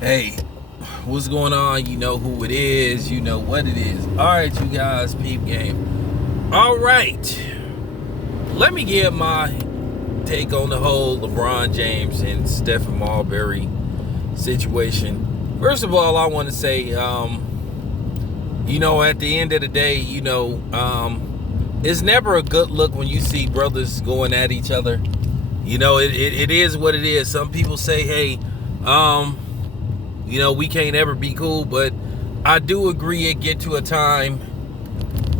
Hey, what's going on? You know who it is. You know what it is. All right, you guys, peep game. All right. Let me give my take on the whole LeBron James and Stephon Marbury situation. First of all, I want to say, at the end of the day, it's never a good look when you see brothers going at each other. It is what it is. Some people say, hey, we can't ever be cool, but I do agree it get to a time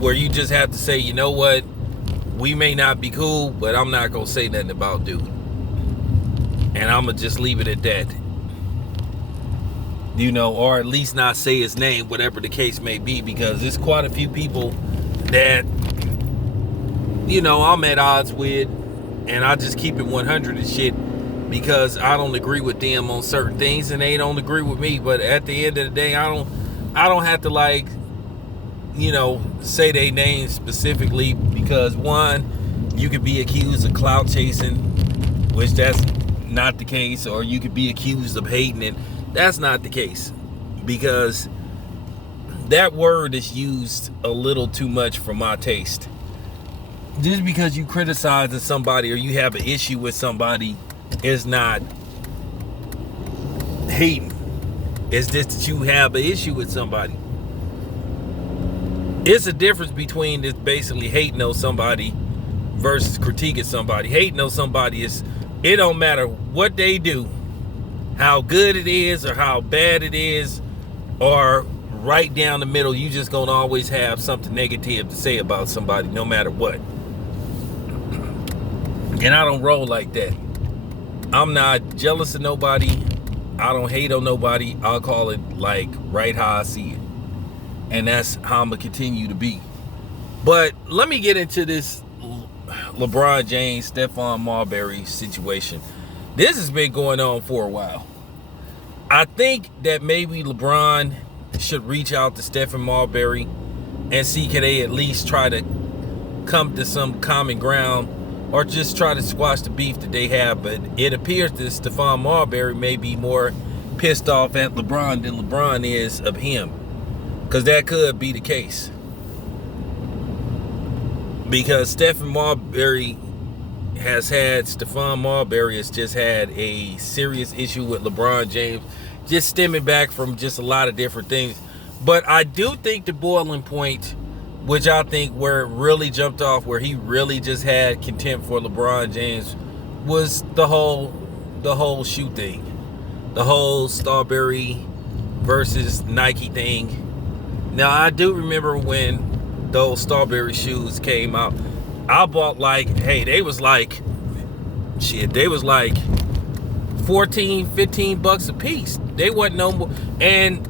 where you just have to say, you know what, we may not be cool, but I'm not going to say nothing about dude. And I'm going to just leave it at that. Or at least not say his name, whatever the case may be, because there's quite a few people that, I'm at odds with, and I just keep it 100 and shit. Because I don't agree with them on certain things and they don't agree with me. But at the end of the day, I don't have to say their name specifically, because one, you could be accused of clout chasing, which that's not the case, or you could be accused of hating it. That's not the case, because that word is used a little too much for my taste. Just because you criticize somebody or you have an issue with somebody is not hating. It's just that you have an issue with somebody. It's a difference between this basically hating on somebody versus critiquing somebody. Hating on somebody is, it don't matter what they do, how good it is or how bad it is, or right down the middle, you just gonna always have something negative to say about somebody no matter what. And I don't roll like that. I'm not jealous of nobody. I don't hate on nobody. I'll call it like right how I see it. And that's how I'm going to continue to be. But let me get into this LeBron James, Stephon Marbury situation. This has been going on for a while. I think that maybe LeBron should reach out to Stephon Marbury and see can they at least try to come to some common ground, or just try to squash the beef that they have. But it appears that Stephon Marbury may be more pissed off at LeBron than LeBron is of him. Because that could be the case. Because Stephon Marbury has just had a serious issue with LeBron James, just stemming back from just a lot of different things. But I do think the boiling point, which I think where it really jumped off, where he really just had contempt for LeBron James, was the whole shoe thing. The whole Strawberry versus Nike thing. Now, I do remember when those Strawberry shoes came out. I bought they was like 14, 15 bucks a piece. They wasn't no more. And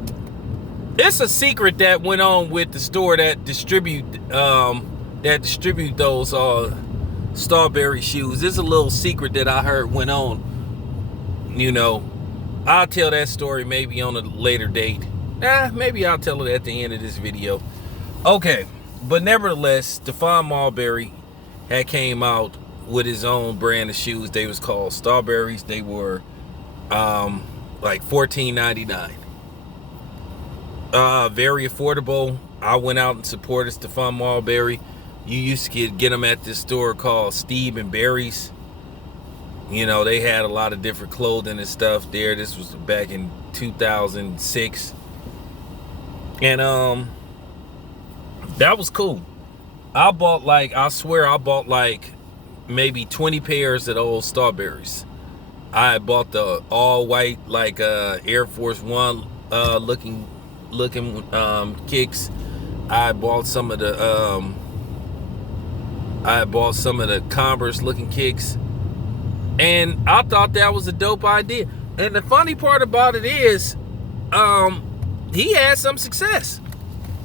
it's a secret that went on with the store that distribute those Strawberry shoes. It's a little secret that I heard went on. I'll tell that story maybe on a later date. Maybe I'll tell it at the end of this video. Okay, but nevertheless, Stephon Marbury had came out with his own brand of shoes. They was called Strawberries. They were like $14.99. Very affordable. I went out and supported Stephon Marbury. You used to get them at this store called Steve and Barry's. They had a lot of different clothing and stuff there. This was back in 2006. And that was cool. I bought maybe 20 pairs of those Strawberries. I bought the all white Air Force One looking kicks. I bought some of the Converse looking kicks, and I thought that was a dope idea. And the funny part about it is, he had some success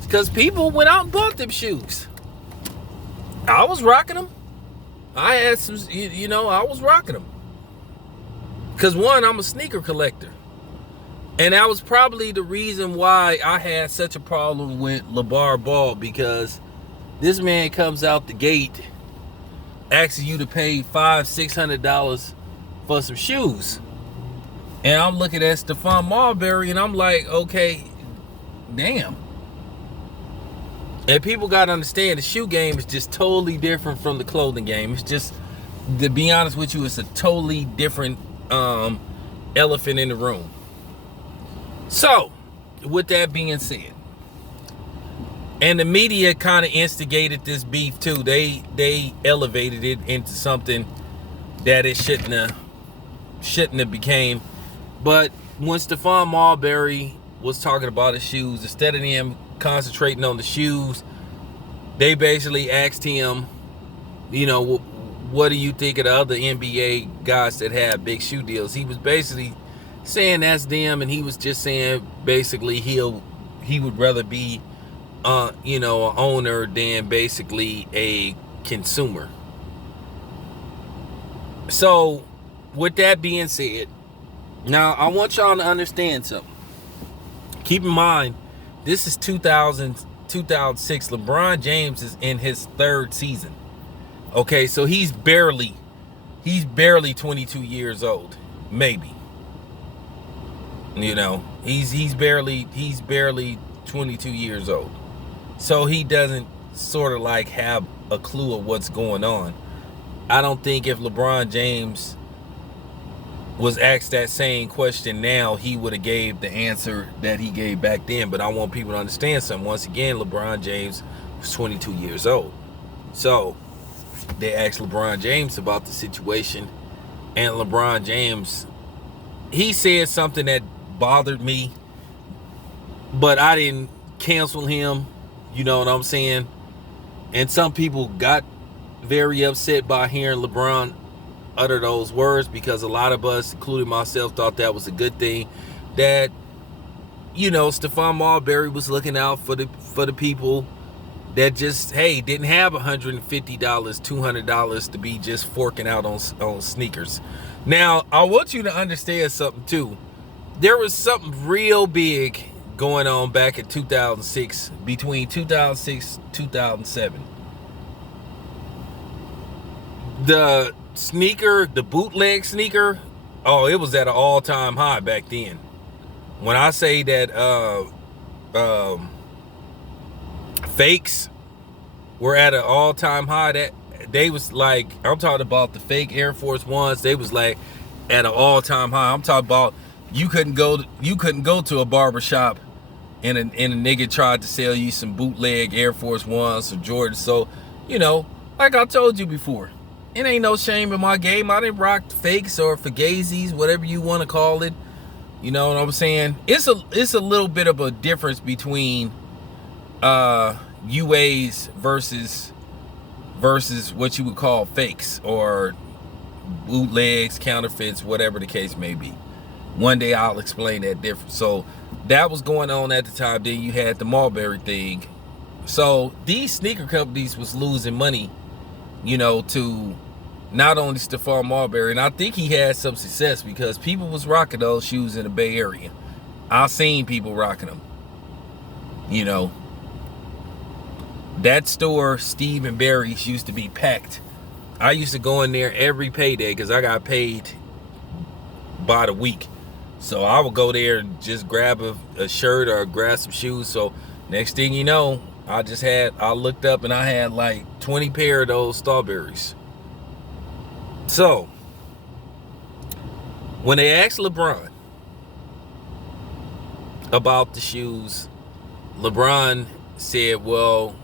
because people went out and bought them shoes. I was rocking them. I had some, I was rocking them because one, I'm a sneaker collector. And that was probably the reason why I had such a problem with LeVar Ball, because this man comes out the gate asking you to pay $500-$600 for some shoes. And I'm looking at Stephon Marbury and I'm like, okay, damn. And people got to understand the shoe game is just totally different from the clothing game. It's just, to be honest with you, it's a totally different elephant in the room. So, with that being said, and the media kind of instigated this beef too. They elevated it into something that it shouldn't have became. But when Stephon Marbury was talking about his shoes, instead of them concentrating on the shoes, they basically asked him, you know, what do you think of the other NBA guys that have big shoe deals? He was basically saying that's them, and he was just saying basically he would rather be an owner than basically a consumer. So with that being said, now I want y'all to understand something. Keep in mind, this is 2006. LeBron James is in his third season. Okay, so he's barely 22 years old, maybe. You know, he's barely 22 years old. So he doesn't sort of like have a clue of what's going on. I don't think if LeBron James was asked that same question now, he would have gave the answer that he gave back then. But I want people to understand something. Once again, LeBron James was 22 years old. So they asked LeBron James about the situation, and LeBron James, he said something that bothered me, but I didn't cancel him. You know what I'm saying? And some people got very upset by hearing LeBron utter those words, because a lot of us, including myself, thought that was a good thing. That, you know, Stephon Marbury was looking out for the people that just, hey, didn't have $150, $200 to be just forking out on sneakers. Now, I want you to understand something too. There was something real big going on back in 2006, between 2006 and 2007. The sneaker, the bootleg sneaker, oh, it was at an all-time high back then. When I say that fakes were at an all-time high, that they was like, I'm talking about the fake Air Force Ones, they was like at an all-time high. I'm talking about you couldn't go to a barber shop and a nigga tried to sell you some bootleg Air Force Ones or Jordans. So, you know, like I told you before, it ain't no shame in my game. I didn't rock fakes or fugazis, whatever you want to call it. You know what I'm saying? It's a little bit of a difference between UAs versus what you would call fakes or bootlegs, counterfeits, whatever the case may be. One day I'll explain that difference. So that was going on at the time. Then you had the Marbury thing. So these sneaker companies was losing money, you know, to not only Stephon Marbury, and I think he had some success because people was rocking those shoes in the Bay Area. I've seen people rocking them. You know, that store, Steve and Barry's, used to be packed. I used to go in there every payday because I got paid by the week. So I would go there and just grab a shirt or grab some shoes. So next thing you know, I looked up and I had like 20 pair of those Strawberries. So when they asked LeBron about the shoes, LeBron said, well,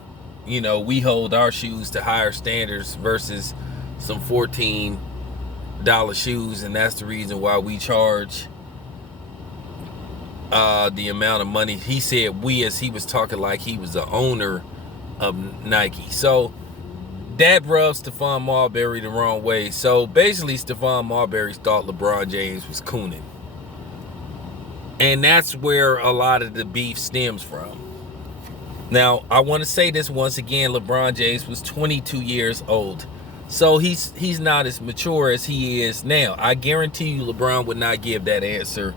you know, we hold our shoes to higher standards versus some $14 shoes, and that's the reason why we charge the amount of money. He said we, as he was talking like he was the owner of Nike. So that rubs Stephon Marbury the wrong way. So basically Stephon Marbury thought LeBron James was cooning, and that's where a lot of the beef stems from. Now I want to say this once again, LeBron James was 22 years old, so he's not as mature as he is now. I guarantee you LeBron would not give that answer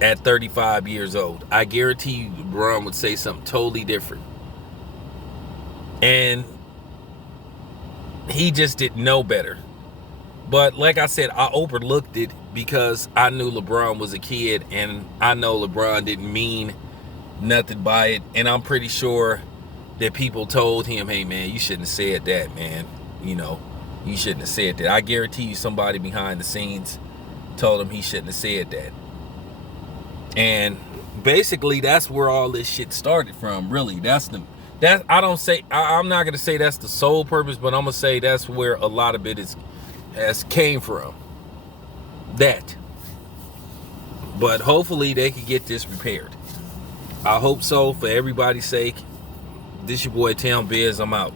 at 35 years old. I guarantee you LeBron would say something totally different. And he just didn't know better. But like I said, I overlooked it because I knew LeBron was a kid, and I know LeBron didn't mean nothing by it. And I'm pretty sure that people told him, hey man, you shouldn't have said that, man. You know, you shouldn't have said that. I guarantee you somebody behind the scenes told him he shouldn't have said that. And basically that's where all this shit started from, really. I'm not gonna say that's the sole purpose, but I'm gonna say that's where a lot of it has came from. That. But hopefully they can get this repaired. I hope so, for everybody's sake. This your boy Town Biz. I'm out.